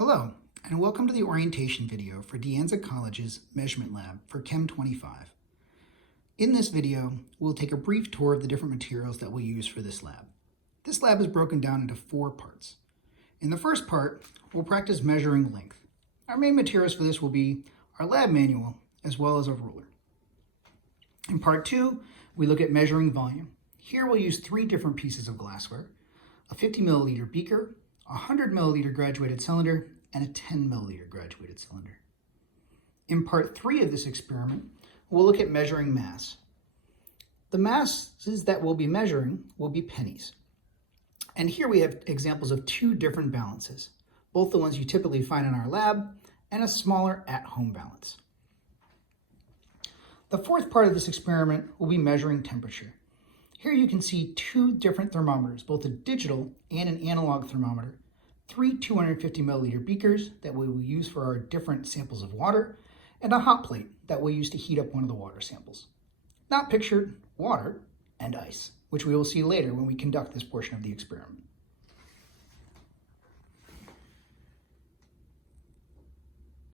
Hello, and welcome to the orientation video for De Anza College's Measurement Lab for Chem 25. In this video, we'll take a brief tour of the different materials that we'll use for this lab. This lab is broken down into 4 parts. In the first part, we'll practice measuring length. Our main materials for this will be our lab manual, as well as a ruler. In part 2, we look at measuring volume. Here we'll use 3 different pieces of glassware: a 50 milliliter beaker, a 100 milliliter graduated cylinder, and a 10 milliliter graduated cylinder. In part 3 of this experiment, we'll look at measuring mass. The masses that we'll be measuring will be pennies. And here we have examples of 2 different balances, both the ones you typically find in our lab and a smaller at-home balance. The fourth part of this experiment will be measuring temperature. Here you can see 2 different thermometers, both a digital and an analog thermometer, 3 250 milliliter beakers that we will use for our different samples of water, and a hot plate that we'll use to heat up one of the water samples. Not pictured, water and ice, which we will see later when we conduct this portion of the experiment.